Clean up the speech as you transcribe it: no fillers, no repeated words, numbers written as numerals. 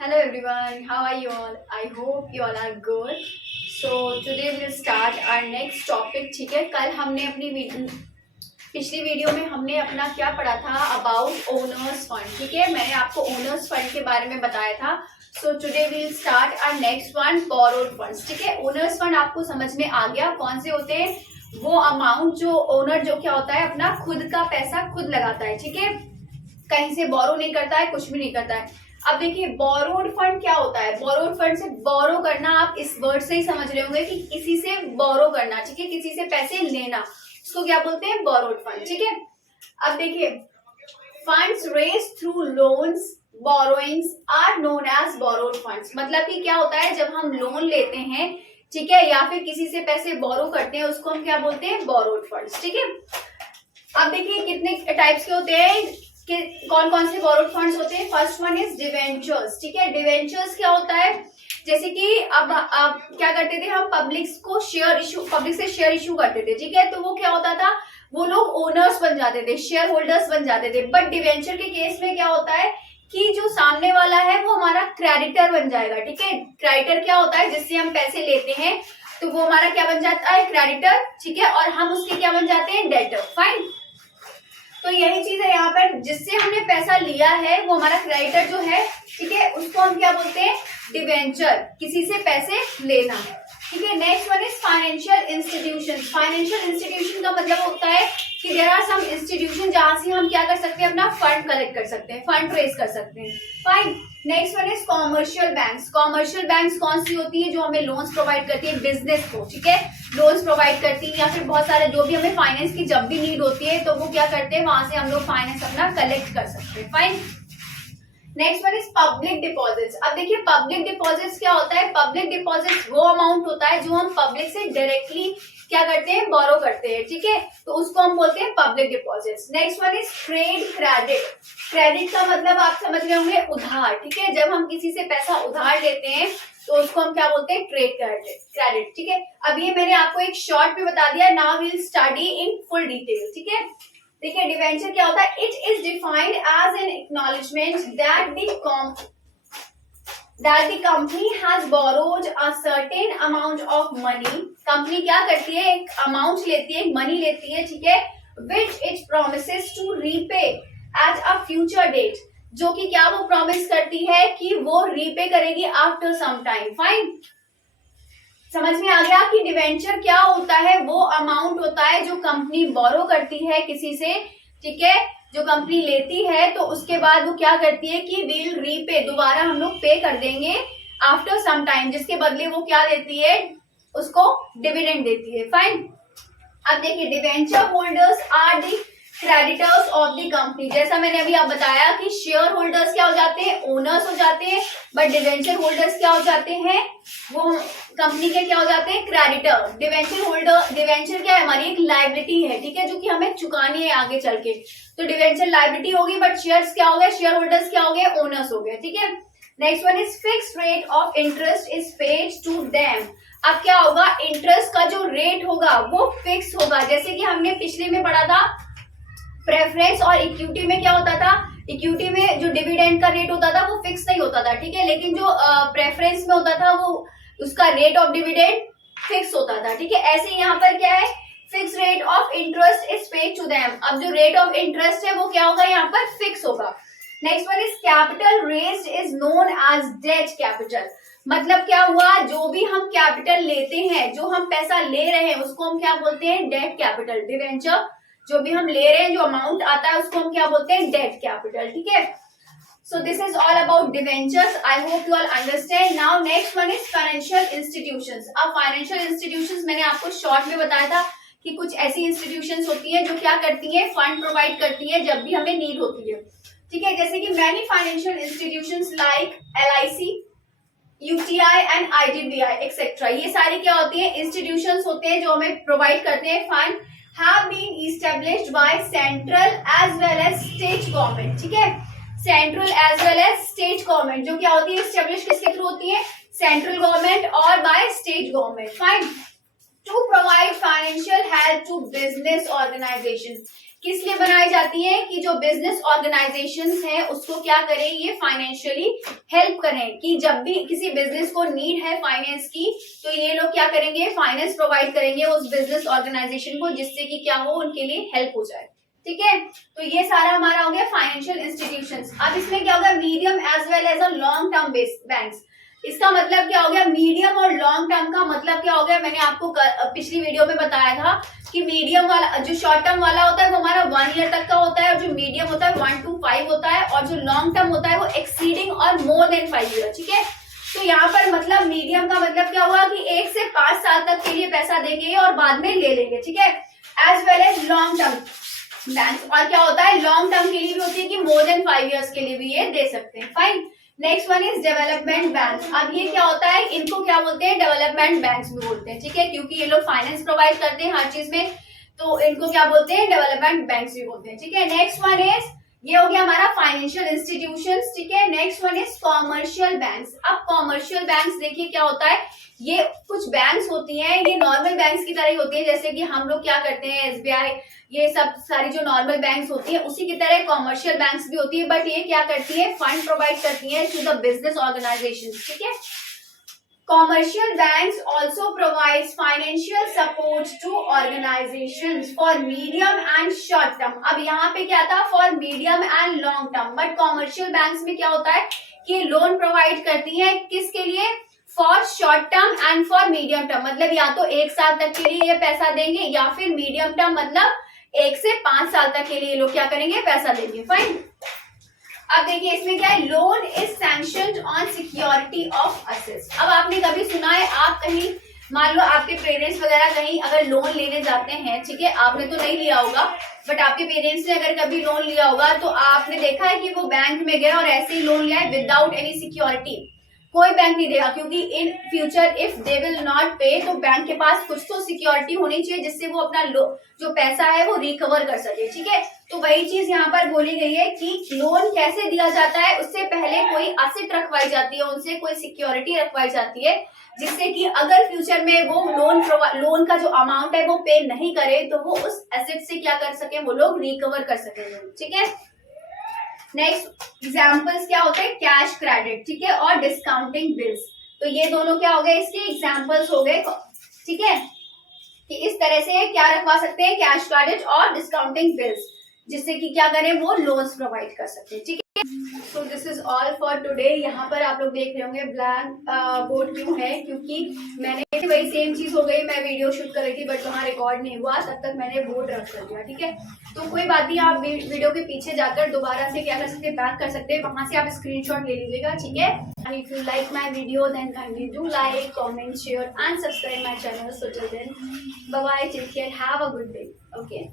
Hello everyone, how are you all? I hope you all are good. So today we'll start our next topic. ठीक है, कल हमने पिछली video में हमने अपना क्या पढ़ा था अबाउट ओनर्स फंड. ठीक है, मैंने आपको ओनर्स फंड के बारे में बताया था. So today we'll start our next one, borrowed funds. ठीक है, ओनर्स फंड आपको समझ में आ गया कौन से होते हैं. वो अमाउंट जो ओनर जो क्या होता है अपना खुद का पैसा खुद लगाता है. ठीक है, कहीं से बोरो नहीं करता है, कुछ भी नहीं करता है. अब देखिए बोरोड फंड क्या होता है. बोरोड फंड से बोरो करना आप इस वर्ड से ही समझ रहे होंगे कि किसी से बोरो करना. ठीक है, किसी से पैसे लेना, उसको क्या बोलते हैं, बोरोड फंड. ठीक है, अब देखिए funds raise through loans borrowings are known as borrowed funds. मतलब कि क्या होता है जब हम लोन लेते हैं, ठीक है, या फिर किसी से पैसे बोरो करते हैं, उसको हम क्या बोलते हैं, बोरोड फंड्स. ठीक है, अब देखिए कितने टाइप्स के होते हैं कि कौन कौन से बोरोड फंड्स होते हैं. First one is debentures. ठीक है, डिवेंचर्स क्या होता है, जैसे कि अब क्या करते थे हम, पब्लिक से शेयर इशू करते थे. ठीक है, तो वो क्या होता था, वो लोग ओनर्स बन जाते थे, शेयर होल्डर्स बन जाते थे. बट डिवेंचर के केस में क्या होता है कि जो सामने वाला है वो हमारा क्रेडिटर बन जाएगा. ठीक है, क्रेडिटर क्या होता है, जिससे हम पैसे लेते हैं तो वो हमारा क्या बन जाता है, क्रेडिटर. ठीक है, और हम उसके क्या बन जाते हैं, डेटर. फाइन, तो यही चीज है यहाँ पर, जिससे हमने पैसा लिया है वो हमारा क्रेडिटर जो है. ठीक है, उसको हम क्या बोलते हैं, डिवेंचर, किसी से पैसे लेना. ठीक है, next one is financial institution. Financial institution का मतलब होता है कि देयर आर सम इंस्टीट्यूशन जहां से हम क्या कर सकते हैं, अपना फंड कलेक्ट कर सकते हैं, फंड रेज कर सकते हैं. Fine, next one is commercial banks. Commercial banks कौन सी होती है, जो हमें लोन्स प्रोवाइड करती है बिजनेस को. ठीक है, लोन्स प्रोवाइड करती है या फिर बहुत सारे जो भी हमें फाइनेंस की जब भी नीड होती है तो वो क्या करते हैं, वहां से हम लोग फाइनेंस अपना कलेक्ट कर सकते हैं. Fine, next one is public deposits. अब देखिए पब्लिक डिपॉजिट्स क्या होता है. पब्लिक डिपॉजिट्स वो अमाउंट होता है जो हम पब्लिक से डायरेक्टली क्या करते हैं, बोरो करते हैं. ठीक है, तो उसको हम बोलते हैं public deposits. Next one is trade credit. Credit का मतलब आप समझ रहे होंगे, उधार. ठीक है, जब हम किसी से पैसा उधार लेते हैं तो उसको हम क्या बोलते हैं, ट्रेड क्रेडिट. ठीक है, अब ये मैंने आपको एक शॉर्ट में बता दिया. Now we'll study in full detail. ठीक है, देखिए डिवेंचर क्या होता है. It is defined as an acknowledgement that the company has borrowed a certain amount of money. Company क्या करती है, एक अमाउंट लेती है, एक मनी लेती है. ठीक है, which it promises to repay at a future date. जो कि क्या वो प्रॉमिस करती है कि वो रीपे करेगी आफ्टर सम टाइम. फाइन, समझ में आ गया कि डिवेंचर क्या होता है, वो अमाउंट होता है जो कंपनी बोरो करती है किसी से. ठीक है, जो कंपनी लेती है तो उसके बाद वो क्या करती है कि विल रीपे, दोबारा हम लोग पे कर देंगे आफ्टर सम टाइम, जिसके बदले वो क्या देती है, उसको डिविडेंड देती है. फाइन, अब देखिए debenture holders are the creditors of the company. जैसा मैंने अभी आप बताया कि शेयर होल्डर्स क्या हो जाते हैं, ओनर्स हो जाते हैं. बट डिवेंचर होल्डर्स क्या हो जाते हैं, वो कंपनी के क्या हो जाते हैं, क्रेडिटर. डिवेंचर क्या है, हमारी एक लाइबिलिटी है. ठीक है, जो कि हमें चुकानी है आगे चल के. तो डिवेंचर लाइबिलिटी होगी, बट शेयर्स क्या हो गए, शेयर होल्डर्स क्या हो गए, ओनर्स हो गए. ठीक है, next one is fixed rate of interest is paid to them. अब क्या होगा, इंटरेस्ट का जो रेट होगा वो फिक्स होगा. जैसे कि हमने पिछले में पढ़ा था, प्रेफरेंस और इक्विटी में क्या होता था, इक्विटी में जो डिविडेंड का रेट होता था वो फिक्स नहीं होता था. ठीक है, लेकिन जो प्रेफरेंस में होता था वो उसका रेट ऑफ डिविडेंड फिक्स होता था. ठीक है, ऐसे यहाँ पर क्या है, fix rate of interest is paid to them. अब जो रेट ऑफ इंटरेस्ट है वो क्या होगा, यहाँ पर फिक्स होगा. Next one is capital raised is known as debt capital. मतलब क्या हुआ, जो भी हम कैपिटल लेते हैं, जो हम पैसा ले रहे हैं उसको हम क्या बोलते हैं, डेट कैपिटल. डिवेंचर जो भी हम ले रहे हैं, जो अमाउंट आता है उसको हम क्या बोलते हैं, डेट कैपिटल. ठीक है, so this is all about debentures. I hope you all understand. Now next one is financial institutions. अब financial institutions मैंने आपको शॉर्ट में बताया था कि कुछ ऐसी institutions होती है जो क्या करती है, फंड प्रोवाइड करती है जब भी हमें नीड होती है. ठीक है, जैसे कि many financial institutions like LIC, UTI and IDBI etcetera, ये सारी क्या होती है, इंस्टीट्यूशंस होते हैं जो हमें प्रोवाइड करते हैं fund. have been established by central as well as state government. ठीक है, central as well as state government जो क्या होती है, एस्टेब्लिश किसके थ्रू होती है, सेंट्रल गवर्नमेंट और by state government. Fine, to provide financial help to business organisation. किस लिए बनाई जाती है कि जो बिजनेस ऑर्गेनाइजेशंस है उसको क्या करें, ये फाइनेंशियली हेल्प करें कि जब भी किसी बिजनेस को नीड है फाइनेंस की तो ये लोग क्या करेंगे, फाइनेंस प्रोवाइड करेंगे उस बिजनेस ऑर्गेनाइजेशन को, जिससे कि क्या हो, उनके लिए हेल्प हो जाए। ठीक है, तो ये सारा हमारा हो गया फाइनेंशियल इंस्टीट्यूशंस। अब इसमें क्या होगा, medium as well as a long term banks. इसका मतलब क्या हो गया, मीडियम और लॉन्ग टर्म का मतलब क्या हो गया, मैंने आपको पिछली वीडियो में बताया था कि मीडियम वाला जो शॉर्ट टर्म वाला होता है वो हमारा 1 ईयर तक का होता है, और जो मीडियम होता है 1 to 5 होता है, और जो लॉन्ग टर्म होता है वो एक्सीडिंग और मोर देन 5 ईयर। ठीक है, तो यहाँ पर मतलब मीडियम का मतलब क्या हुआ कि 1 से 5 साल तक के लिए पैसा देंगे और बाद में ले लेंगे। ठीक है, as well as long term banks, और क्या होता है लॉन्ग टर्म के लिए भी होती है कि मोर देन 5 ईयर्स के लिए भी ये दे सकते हैं। Fine, next one is development banks. अब ये क्या होता है, इनको क्या बोलते हैं, डेवलपमेंट बैंक्स भी बोलते हैं। ठीक है, क्योंकि ये लोग फाइनेंस प्रोवाइड करते हैं हर चीज में, तो इनको क्या बोलते हैं, डेवलपमेंट बैंक्स भी बोलते हैं। ठीक है, नेक्स्ट वन इज, ये हो गया हमारा फाइनेंशियल इंस्टीट्यूशंस। ठीक है, next one is commercial banks. अब कॉमर्शियल बैंक्स देखिए क्या होता है, ये कुछ बैंक्स होती हैं, ये नॉर्मल बैंक्स की तरह ही होती है, जैसे कि हम लोग क्या करते हैं, एसबीआई, ये सब सारी जो नॉर्मल बैंक्स होती है उसी की तरह कॉमर्शियल बैंक्स भी होती है, बट ये क्या करती है, फंड प्रोवाइड करती है टू द बिजनेस ऑर्गेनाइजेशन। ठीक है, commercial banks also provides financial support to organizations for medium and short term। अब यहाँ पे क्या था, for medium and long term, but commercial banks में क्या होता है कि लोन प्रोवाइड करती है किसके लिए, for short term and for medium term. मतलब या तो 1 साल तक के लिए ये पैसा देंगे, या फिर मीडियम टर्म मतलब 1 से 5 साल तक के लिए लोग क्या करेंगे, पैसा देंगे। फाइन, अब देखिए इसमें क्या है, loan is sanctioned on security of assets. अब आपने कभी सुना है, आप कहीं मान लो आपके पेरेंट्स वगैरह कहीं अगर लोन लेने जाते हैं, ठीक है, आपने तो नहीं लिया होगा, बट आपके पेरेंट्स ने अगर कभी लोन लिया होगा तो आपने देखा है कि वो बैंक में गए और ऐसे ही लोन लिया है विदाउट एनी सिक्योरिटी। कोई बैंक नहीं देगा, क्योंकि in future if they will not पे, तो बैंक के पास कुछ तो सिक्योरिटी होनी चाहिए जिससे वो अपना जो पैसा है वो रिकवर कर सके। ठीक है, तो वही चीज यहाँ पर बोली गई है कि लोन कैसे दिया जाता है, उससे पहले कोई एसेट रखवाई जाती है, उनसे कोई सिक्योरिटी रखवाई जाती है, जिससे कि अगर फ्यूचर में वो लोन का जो अमाउंट है वो पे नहीं करे तो वो उस एसेट से क्या कर सके, वो लोग रिकवर कर सके। ठीक है, नेक्स्ट एग्जाम्पल्स क्या होते हैं, कैश क्रेडिट, ठीक है, और डिस्काउंटिंग बिल्स। तो ये दोनों क्या हो गए, इसके एग्जाम्पल्स हो गए। ठीक है, कि इस तरह से क्या रखवा सकते हैं, कैश क्रेडिट और डिस्काउंटिंग बिल्स, जिससे कि क्या करें, वो लोन्स प्रोवाइड कर सकते हैं। ठीक है, so this is all for today. यहाँ पर आप लोग देख रहे होंगे ब्लैंक बोर्ड क्यों है, क्योंकि मैंने वही सेम चीज हो गई, मैं वीडियो शूट कर रही थी बट वहाँ रिकॉर्ड नहीं हुआ, तब तक मैंने बोर्ड रख कर दिया। ठीक है, तो कोई बात नहीं, आप वीडियो के पीछे जाकर दोबारा से क्या कर सकते हैं, बैक कर सकते हैं, वहां से आप स्क्रीनशॉट ले लीजिएगा। ठीक है, and if you like my video then kindly do like, comment, share and subscribe my channel. So till then bye bye, take care, have a good day. Okay.